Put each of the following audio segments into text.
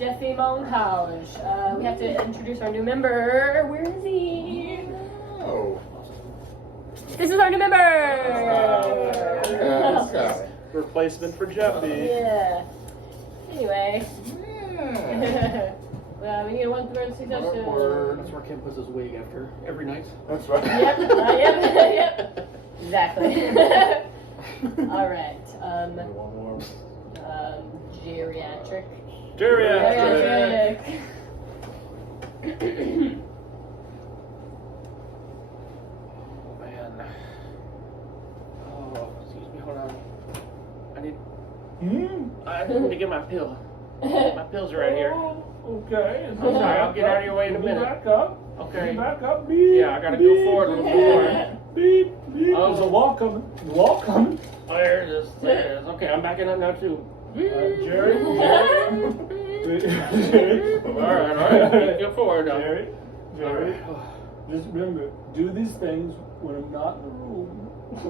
Jeffy montage. We have to introduce our new member. Where is he? Oh. This is our new member. This guy. Replacement for Jeffy. Yeah. Anyway. Yeah. Well, we need a 1/3 suggestion. That's where Kim puts his wig after every night. That's right. Yep. Yep. Exactly. All right. One more. Geriatric. Geriatric. Oh man. Oh, excuse me. Hold on. I need to get my pill. My pills are right here. Okay. I'm sorry, I'll get out of your way in a minute. Back up. Okay. Back up. Beep. Yeah, I gotta go forward a little more. Beep. Beep. Oh. There's a wall coming. The wall coming. There it is. There it is. Okay, I'm backing up now too. Jerry. Alright. Go forward now. Jerry. Alright. Just remember, do these things when I'm not in the room. So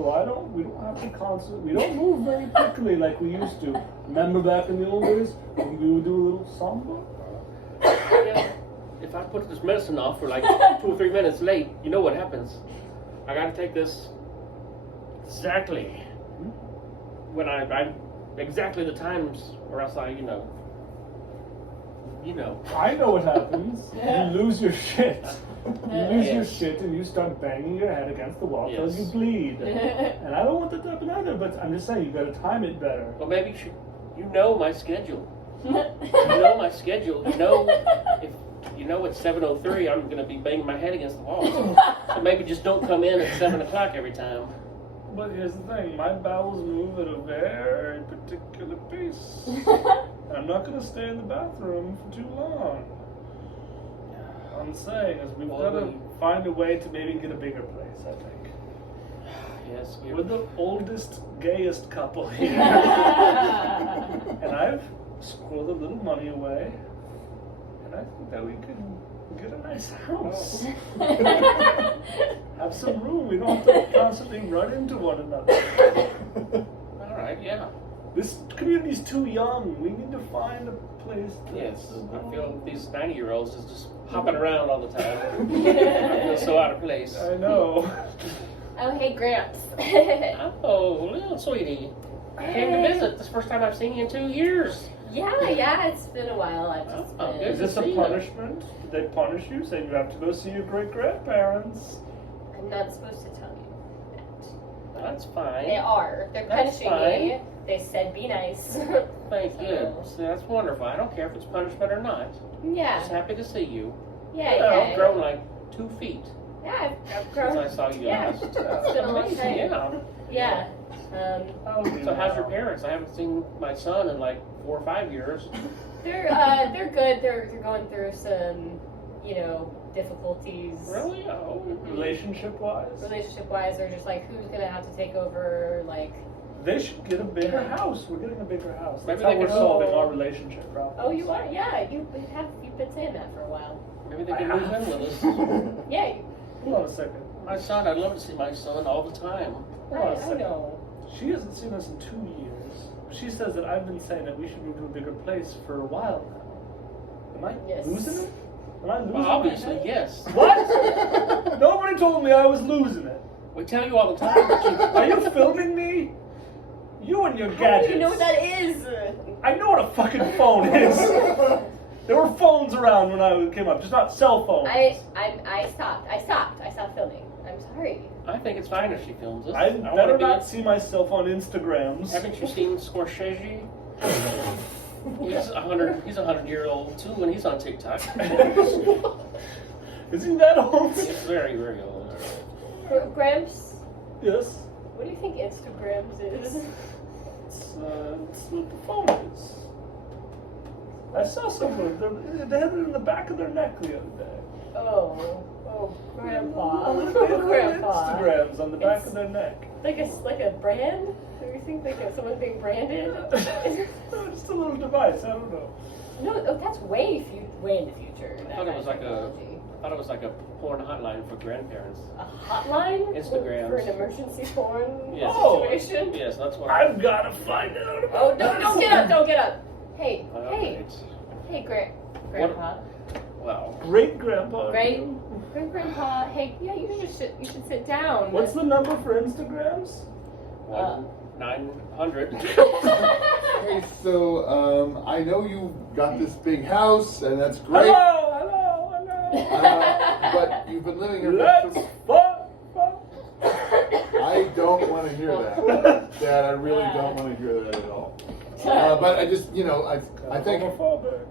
we don't have to we don't move very quickly like we used to. Remember back in the old days when we would do a little samba? If I put this medicine off for like 2 or 3 minutes late, you know what happens. I gotta take this exactly when I exactly the times, or else I, you know. I know what happens. You lose your shit. You lose your Yes. shit and you start banging your head against the wall until Yes. you bleed. And I don't want that to happen either, but I'm just saying you gotta time it better. Well, maybe you know my schedule. You know my schedule. You know if you know at 7:03 I'm gonna be banging my head against the wall. So maybe just don't come in at 7 o'clock every time. But here's the thing, my bowels move at a very particular pace. And I'm not gonna stay in the bathroom for too long. I'm saying is we've got to find a way to maybe get a bigger place, I think. Yes, We're the oldest, gayest couple here. And I've squirreled a little money away. And I think that we could get a nice house. Have some room. We don't have to constantly run into one another. All right. Yeah. This community's too young. We need to find a place. Yes. I feel these 90-year-olds is just hopping around all the time. I feel so out of place. I know. Oh, hey, Gramps. Oh, little sweetie. I came to visit. This is the first time I've seen you in 2 years. Yeah, it's been a while. I've just Oh, been... Is this a punishment? Did they punish you, saying you have to go see your grandparents? I'm not supposed to tell you that. That's fine. They are. They're That's punishing me. fine. They said be nice. Thank you. See, that's wonderful. I don't care if it's punishment or not. Yeah. Just happy to see you. Yeah. I've grown like 2 feet Yeah, I've grown. since I saw you Yeah. last. It's been a long time. Yeah. Yeah. So how's your parents? I haven't seen my son in like 4 or 5 years. They're good. They're going through some, difficulties. Really? Oh. Relationship-wise? Relationship-wise, they're just like, who's gonna have to take over? Like, They should get a bigger house. We're getting a bigger house. That's Maybe how they we're could- solving our relationship problem. oh, you are? Yeah, you've been saying that for a while. Maybe they can move in with us. Yeah, Hold on a second. My son, I'd love to see my son all the time. Hold on a I second. know. She hasn't seen us in 2 years. She says that I've been saying that we should move to a bigger place for a while now. Am I Yes. losing it? Am I losing Well, obviously, it? yes. What? Nobody told me I was losing it. We tell you all the time that you... Are you filming me? You and your How gadgets. do you know what that is? I know what a fucking phone is. There were phones around when I came up, just not cell phones. I stopped. I stopped filming. I'm sorry. I think it's fine if she films us. I wanna better be- not see myself on Instagrams. Haven't you seen Scorsese? He's 100-year-old too, and he's on TikTok. Is he that old? He's very, very old. Gramps, Yes. what do you think Instagrams is? It's what the phone is. I saw someone, they had it in the back of their neck the other day. Oh, Grandpa. They had little Grandpa. Instagrams on the back It's- of their neck. Like a brand? Do you think someone's being branded? Just a little device, I don't know. No, that's way in the future. I thought it was like a porn hotline for grandparents. a hotline Instagrams. for an emergency porn Yes. situation. Yes, that's what. I've got to find out about Oh, don't get up! Don't get up! Hey, Well, hey! it's- Hey, Grandpa. Well, Great grandpa. Great Grandpa. Hey, yeah, you should sit down. What's the number for Instagrams? 900. Hey, so I know you got this big house, and that's great. Hello. But you've been living here Let's fuck. I don't want to hear that. Dad, I really don't want to hear that at all. But I just, I think, Homophobic.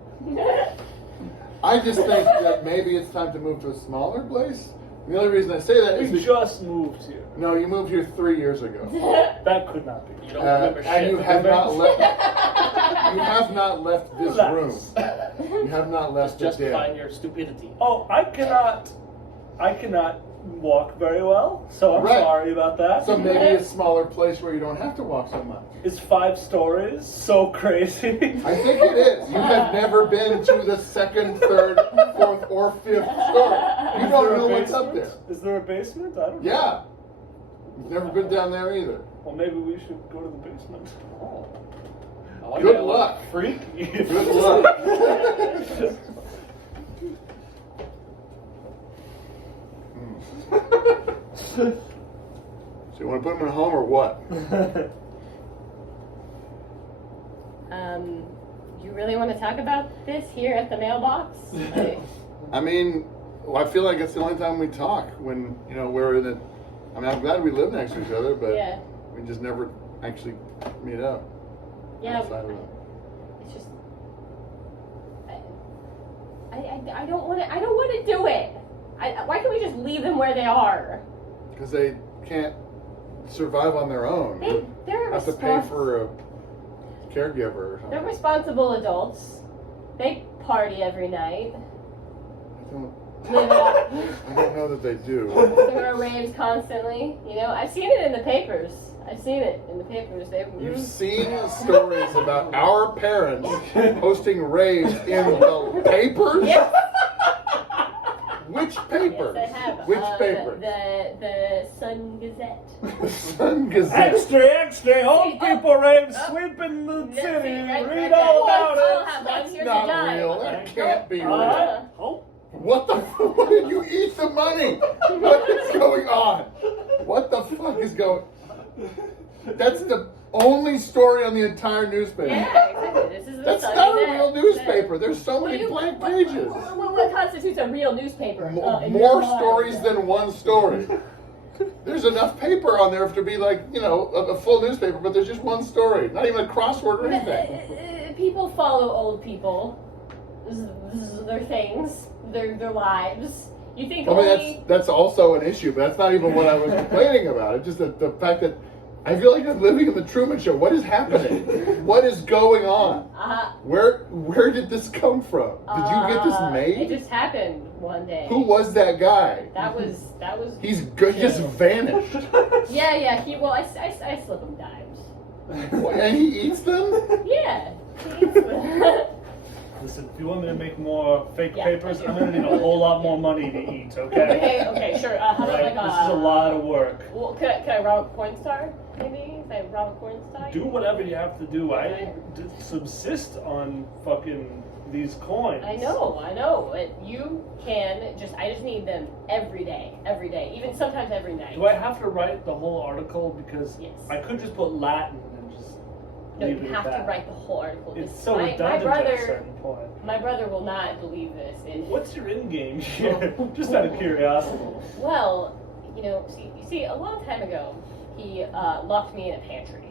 I just think that maybe it's time to move to a smaller place. And the only reason I say that is We just moved here. no, you moved here 3 years ago. That could not be. You don't remember shit. And you have not left. You have not left this Relax. room. You have not left the Justifying den. your stupidity. Oh, I cannot walk very well, so I'm Right. sorry about that. So maybe a smaller place where you don't have to walk so much. Is 5 stories so crazy? I think it is. You have never been to the second, third, fourth, or fifth story. You Is don't there a know what's up there. basement? Is there a basement? I don't know. Yeah. You've never been down there either. Well, maybe we should go to the basement. Oh. I wonder Good how- luck. Freaky. Good luck. So you want to put them in a home or what? You really want to talk about this here at the mailbox? I mean, well, I feel like it's the only time we talk when, we're in it. I mean, I'm glad we live next to each other, but Yeah. we just never actually meet up. Yeah. outside of that. It's just I don't want to. I don't want to do it. Why can't we just leave them where they are? Because they can't survive on their own. You They're have to pay for a caregiver or something. They're responsible adults. They party every night. I don't Live out. I don't know that they do. Throw raves constantly. I've seen it in the papers. You've seen stories about our parents hosting raves in the papers? Yes. Which paper? Yes, I have. Which paper? The Sun Gazette. Sun Gazette. Extra, old people rave Oh. sweeping the Yes, city. right, Read right, all right. about I'll it. have one. That's Here's a not dime. real. That can't be real. Oh, What the? Why did you eat the money? What is going on? What the fuck is going? That's the only story on the entire newspaper. Yeah, exactly. This is the That's Sun not a Gazette. real newspaper. There's so What many do you- blank what- pages. What constitutes a real newspaper? in More your mind? stories than one story. There's enough paper on there to be like, a full newspaper, but there's just one story. Not even a crossword or anything. People follow old people. Their things, their lives. You think I mean, only that's also an issue, but that's not even what I was complaining about. It's just the fact that I feel like I'm living in the Truman Show. What is happening? What is going on? Where did this come from? Did you get this It made? just happened one day. Who was that guy? That was. He's good. He just vanished. Yeah. I slip him dimes. And he eats them? Yeah. He eats them. listen, if you want me to make more fake Yeah, papers, I do. I'm gonna need a whole lot more money to eat, okay? Okay, sure. How about Right, like this is a lot of work. Well, could I rob a porn star? Maybe? Can I rob a porn star? Do whatever you have to do. I subsist on fucking these coins. I know. But you can I just need them every day, even sometimes every night. Do I have to write the whole article? Because Yes. I could just put Latin and just No, leave you it have at to that. write the whole article. It's This- so my redundant at a brother, certain point. my brother will not believe this. What's your end game here? Just out of curiosity. Well, you see, a long time ago, he locked me in a pantry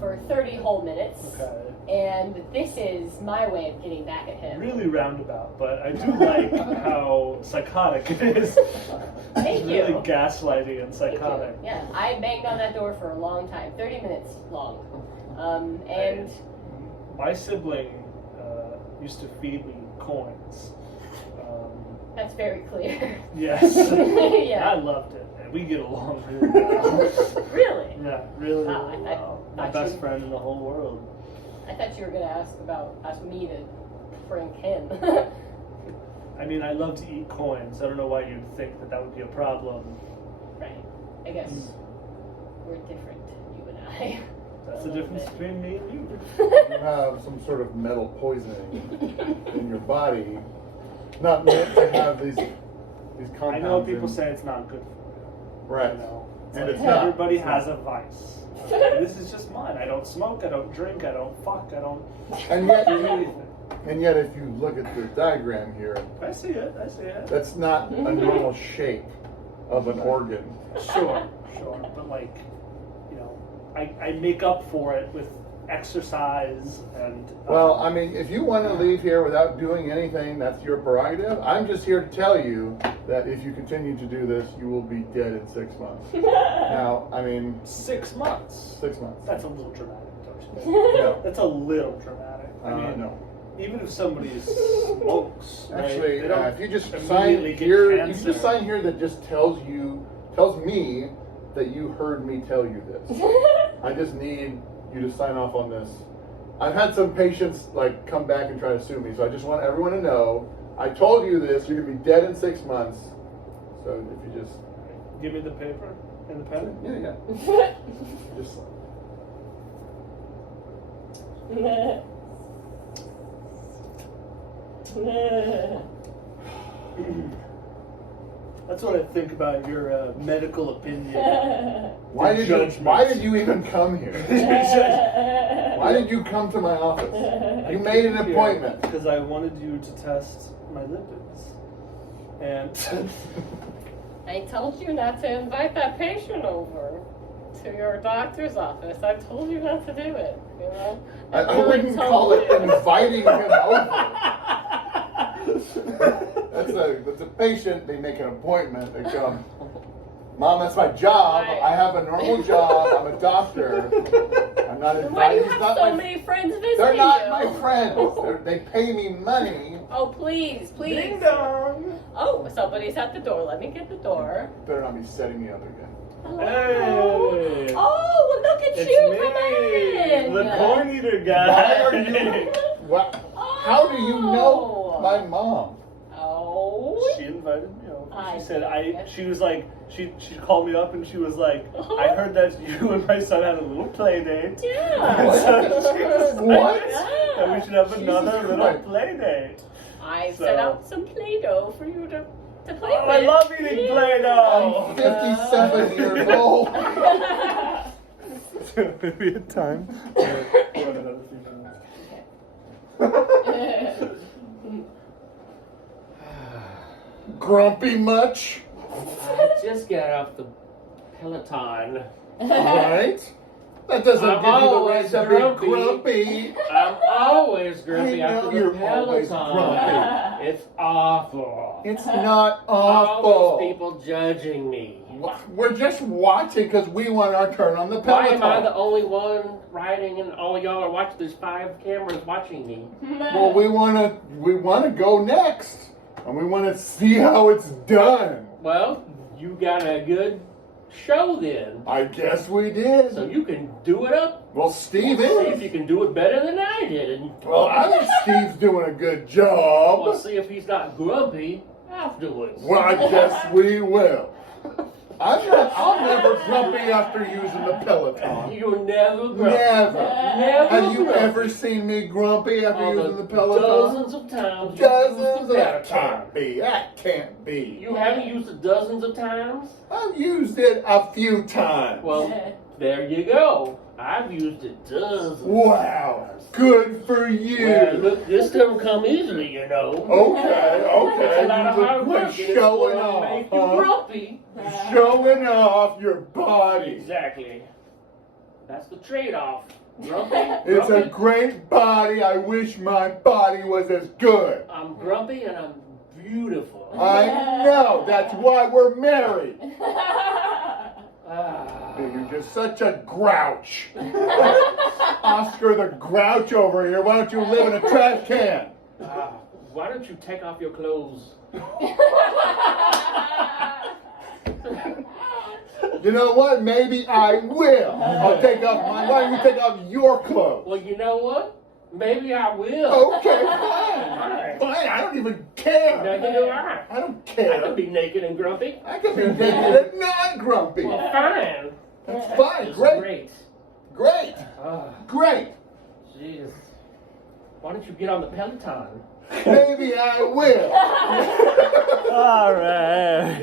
for 30 whole minutes. Okay. And this is my way of getting back at him. Really roundabout, but I do like how psychotic it is. Thank It's you. really gaslighting and Thank you. psychotic. Yeah, I banged on that door for a long time, 30 minutes long. And My sibling used to feed me coins. that's very clear. Yes. Yeah. I loved it, and we get along really well. Really? Yeah, really, Wow, really I well. My thought best you- friend in the whole world. I thought you were going to ask me to prank him. I mean, I love to eat coins. I don't know why you'd think that would be a problem. Right. I guess we're different, you and I. That's the difference between me and you. You have some sort of metal poisoning in your body, not meant to have these compounds. I know people in- say it's not good for you. Right. You know, And like it's not. everybody It's has not. a vice. This is just mine. I don't smoke. I don't drink. I don't fuck. I don't And yet, do anything. if you look at the diagram here, I see it. I see it. that's not a normal shape of an organ. Sure. But like, you know, I make up for it with exercise and. Well, I mean, if you want to leave here without doing anything, that's your prerogative. I'm just here to tell you that if you continue to do this, you will be dead in 6 months. Now, I mean, 6 months. 6 months. That's a little dramatic, don't you think? No. That's a little dramatic. I mean, No. even if somebody smokes, right, Actually, they don't if you just sign immediately get here, you cancer. can just sign here that just tells me that you heard me tell you this. I just need you to sign off on this. I've had some patients like come back and try to sue me, so I just want everyone to know I told you this. You're gonna be dead in 6 months. So if you just Give me the paper and the pen. yeah, just That's what I think about your medical opinion. why did you even come here? Why Why did you come to my office? You made an appointment. Because I wanted you to test my lipids. And I told you not to invite that patient over to your doctor's office. I told you not to do it. You know. I really wouldn't told call it you. inviting him over. That's a patient. They make an appointment. They come. Mom, that's my job. Right. I have a normal job. I'm a doctor. I'm not Then why do inviting. you have so many friends visiting They're not you? my friends. They pay me money. Oh, please. ding dong. Oh, somebody's at the door. Let me get the door. Better not be setting me up again. Hello. Hey. Oh, well, look at It's you. me, Come in. the corn eater guy. Why are you? What? How do you know my mom? Oh. She invited me over. I She said see. she was like, she called me up and she was like, I heard that you and my son had a little play date. Yeah. What? And we should have Jesus another little Christ. play date. I So- set out some Play-Doh for you to play Oh, with. I love eating Play-Doh. I'm 57 years old. Maybe a time. Another few minutes. Grumpy much? I just got off the Peloton. Right? That doesn't I'm give you the right always to grumpy. be grumpy. I'm always grumpy I know after the you're Peloton. always grumpy. It's awful. It's not All awful. these people judging me. We're just watching because we want our turn on the Why Peloton. am I the only one riding and all y'all are watching? There's 5 cameras watching me. Well, we wanna go next, and we wanna see how it's done. Well, you got a good show then. I guess we did. So you can do it up. Well, Steve See if is. you can do it better than I did. And Well, I think Steve's doing a good job. we'll see if he's not grumpy afterwards. Well, I guess we will. I'm never grumpy after using the Peloton. You're never grumpy. Never. Never Have you grumpy. ever seen me grumpy after All using the Peloton? dozens of times. Dozens? You That used the Peloton. can't be. That can't be. You haven't used it dozens of times? I've used it a few times. Well, there you go. I've used it dozens. Wow. Good for you. Well, look, this don't come easily, you know. Okay, It's a lot of You hard look work. good and it's showing gonna off, make you huh? grumpy. Showing off your body. Exactly. That's the trade-off. Grumpy. It's a grumpy. great body. I wish my body was as good. I'm grumpy and I'm beautiful. I know. That's why we're married. Ah. You're just such a grouch. Oscar the Grouch over here. Why don't you live in a trash can? Why don't you take off your clothes? You know what? Maybe I will. I'll take off mine. Why don't you take off your clothes? Well, you know what? Maybe I will. Okay, fine. Fine. I don't even care. Neither do I. I don't I care. could be naked and grumpy. I could be naked and not grumpy. Well, fine. That's fine. It's Great. great. Great. Great. Jeez. Why don't you get on the Peloton? Maybe I will. All right.